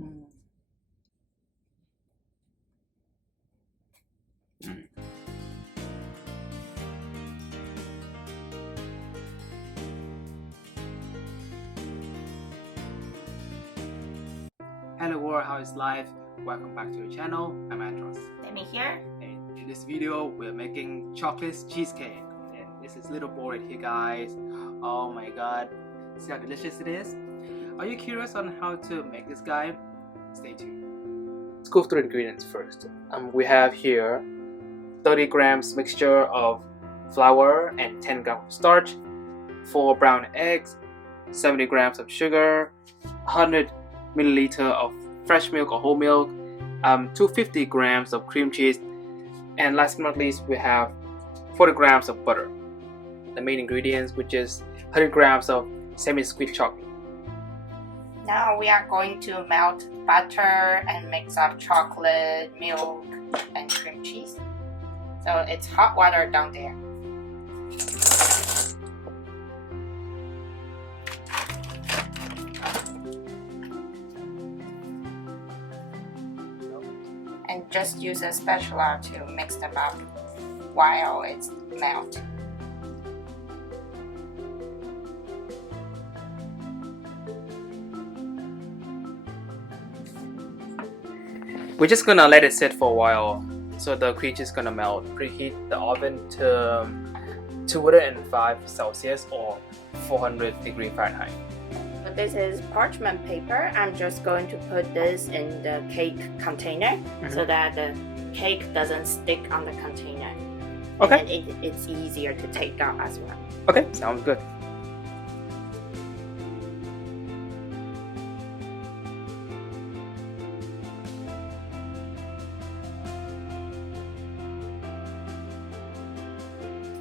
Mm. Mm. Hello world, how is life? Welcome back to the channel. I'm Andros. Demi here. And in this video, we're making chocolate cheesecake. And this is little bowl right here, guys. Oh my god. See how delicious it is? Are you curious on how to make this guy? Stay tuned. Let's go through the ingredients first. We have here 30 grams mixture of flour and 10 grams of starch, 4 brown eggs, 70 grams of sugar, 100 milliliter of fresh milk or whole milk, 250 grams of cream cheese, and last but not least we have 40 grams of butter. The main ingredients, which is 100 grams of semi-sweet chocolate. Now we are going to melt butter and mix up chocolate, milk, and cream cheese. So it's hot water down there. And just use a spatula to mix them up while it's melt. We're just gonna let it sit for a while so the cream cheese is gonna melt. Preheat the oven to 205 Celsius or 400 degree Fahrenheit. So this is parchment paper. I'm just going to put this in the cake container so that the cake doesn't stick on the container. Okay. And it's easier to take out as well. Okay, sounds good.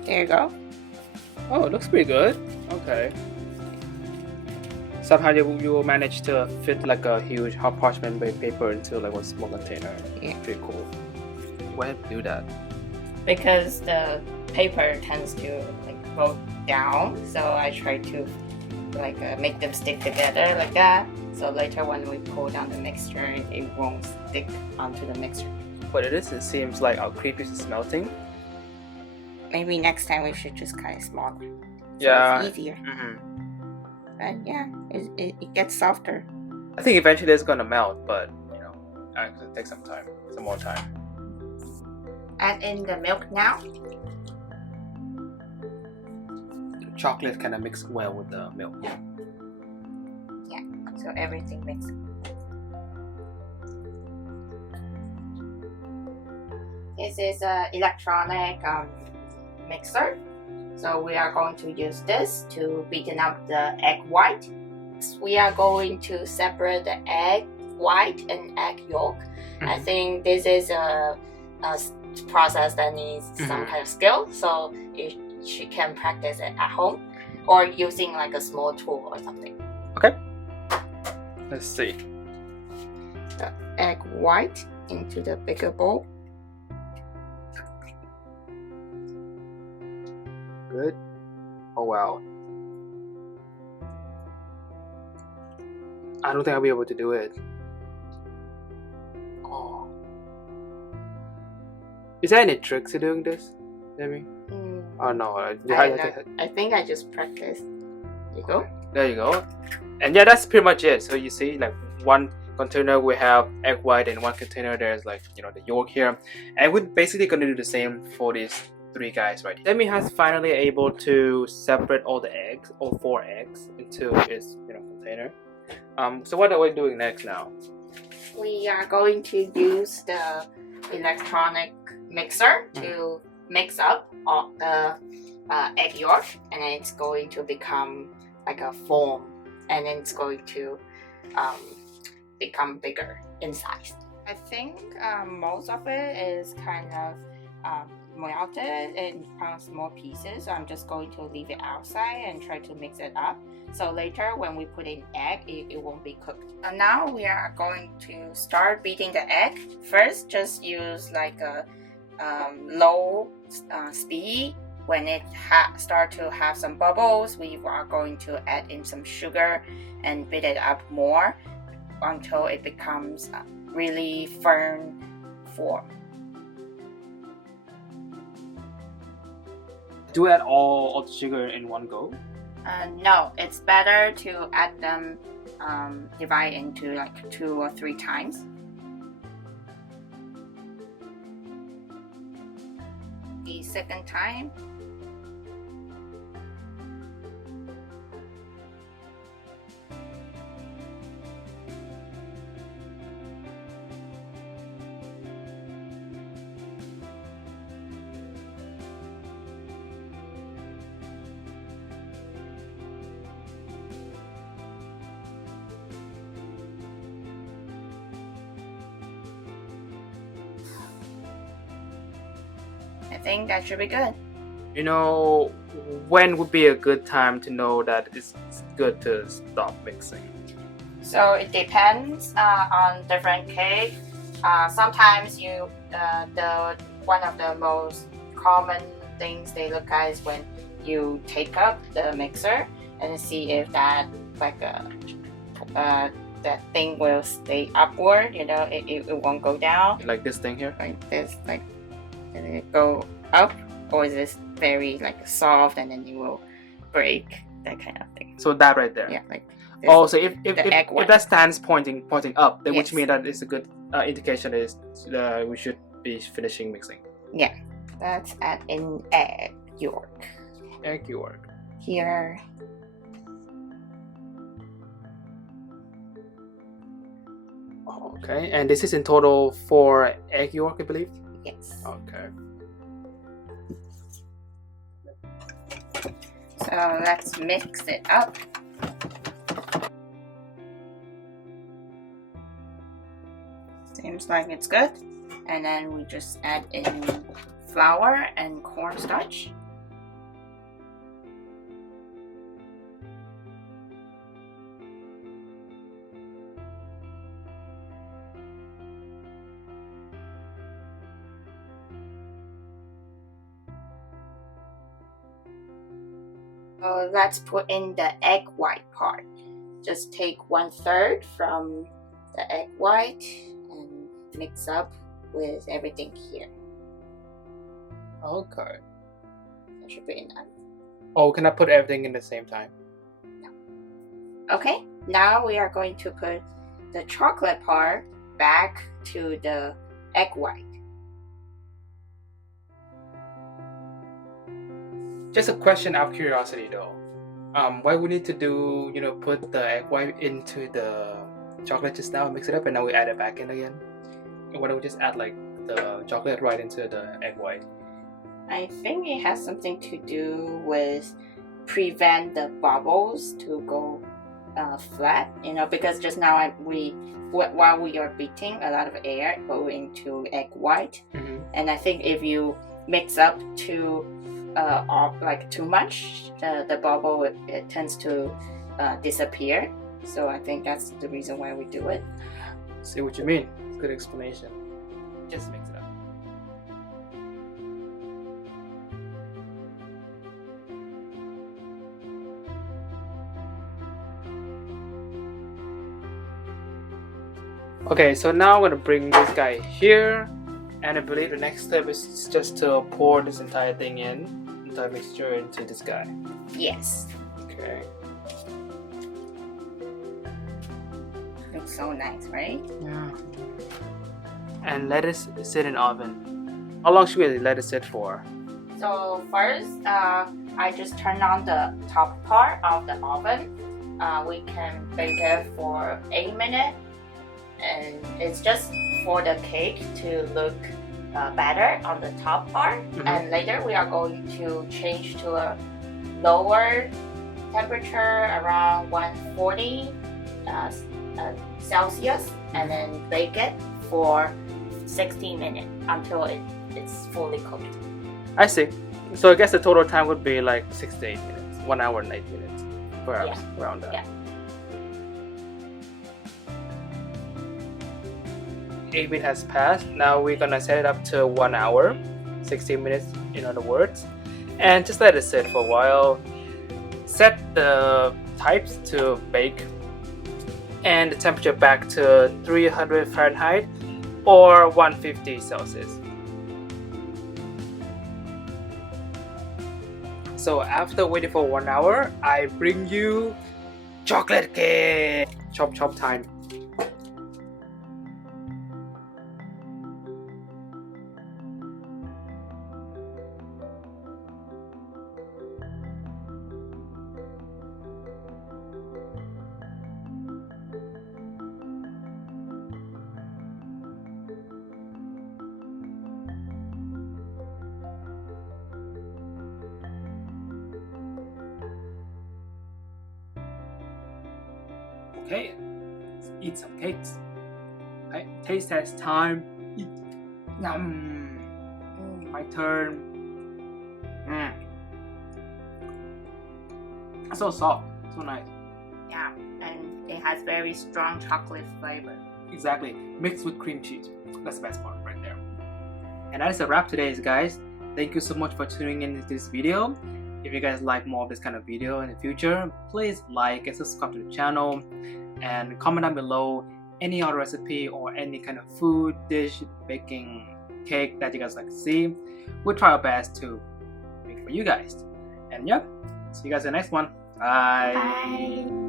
There you go. Oh, it looks pretty good. Okay. Somehow you manage to fit like a huge hot parchment paper into like one small container. Yeah. Pretty cool. Why did you do that? Because the paper tends to like float down, so I try to make them stick together like that. So later when we pull down the mixture, it won't stick onto the mixture. What it is, it seems like our cream cheese is melting. Maybe next time we should just cut it smaller. So Yeah. it's easier. And yeah, it gets softer. I think eventually it's gonna melt, but you know, it takes some time, some more time. Add in the milk now. The chocolate kind of mix well with the milk. Yeah, so everything mixes. This is an electronic mixer. So we are going to use this to beaten up the egg white. We are going to separate the egg white and egg yolk. I think this is a process that needs some kind of skill, so she can practice it at home or using like a small tool or something. Okay. Let's see. The egg white into the bigger bowl. Good. Oh wow. I don't think I'll be able to do it. Oh. Is there any tricks to doing this, Demi? Oh no. I think I just practiced. You go. There you go. And yeah, that's pretty much it. So you see, like one container we have egg white, and one container there's like, you know, the yolk here. And we're basically gonna do the same for these 3 guys right here. Demi has finally able to separate all the eggs, all 4 eggs, into its, you know, container. So what are we doing next now? We are going to use the electronic mixer to mix up all the egg yolk, and then it's going to become like a foam, and then it's going to become bigger in size. I think most of it is kind of melted in small pieces, so I'm just going to leave it outside and try to mix it up, so later when we put in egg, it won't be cooked. And now we are going to start beating the egg. First, just use like a low speed. When it start to have some bubbles, we are going to add in some sugar and beat it up more. until it becomes really firm form. Do add all the sugar in one go? No, it's better to add them divide into like 2 or 3 times. The second time, I think that should be good. You know, when would be a good time to know that it's good to stop mixing? So it depends on different cake. Sometimes the one of the most common things they look at is when you take up the mixer and see if that that thing will stay upward. You know, it won't go down. Like this thing here? Like this, like, and it go up, or is this very like soft and then it will break, that kind of thing. So that right there. Yeah, like this. Oh, so if egg white. that stands pointing up, then Yes. which means that is a good indication is we should be finishing mixing. Yeah, let's add in egg yolk Egg yolk. here. Okay, and this is in total 4 egg yolk, I believe. Yes. Okay. So let's mix it up. Seems like it's good. And then we just add in flour and cornstarch. So let's put in the egg white part. Just take 1/3 from the egg white and mix up with everything here. Okay. That should be enough. Oh, can I put everything in the same time? Okay, now we are going to put the chocolate part back to the egg white. Just a question out of curiosity though. Why we need to do, put the egg white into the chocolate just now, mix it up, and now we add it back in again? Why don't we just add like the chocolate right into the egg white? I think it has something to do with prevent the bubbles to go flat, because just now while we are beating, a lot of air go into egg white, and I think if you mix up too much, the bubble it tends to disappear. So I think that's the reason why we do it. See what you mean. Good explanation. Just mix it up. Okay, so now I'm gonna bring this guy here, and I believe the next step is just to pour this entire thing in, entire mixture into this guy. Yes. Okay. Looks so nice, right? Yeah. And let it sit in oven. How long should we let it sit for? So first, I just turn on the top part of the oven. We can bake it for 8 minutes, and it's just for the cake to look better on the top part. And later we are going to change to a lower temperature around 140 Celsius, and then bake it for 60 minutes until it's fully cooked. I see. So I guess the total time would be like 6 to 8 minutes, 1 hour and 8 minutes, perhaps around that. Yeah. 8 minutes has passed. Now we're gonna set it up to 1 hour, 60 minutes in other words, and just let it sit for a while. Set the types to bake and the temperature back to 300 Fahrenheit or 150 Celsius. So after waiting for 1 hour, I bring you chocolate cake. Chop chop time. Okay, let's eat some cakes. Okay, taste test time. Eat. Yum. My turn. So soft, so nice. Yeah, and it has very strong chocolate flavor. Exactly, mixed with cream cheese. That's the best part right there. And that is a wrap today, guys. Thank you so much for tuning in to this video. If you guys like more of this kind of video in the future, please like and subscribe to the channel and comment down below any other recipe or any kind of food, dish, baking, cake that you guys like to see. We'll try our best to make for you guys. And yeah, see you guys in the next one. Bye. Bye.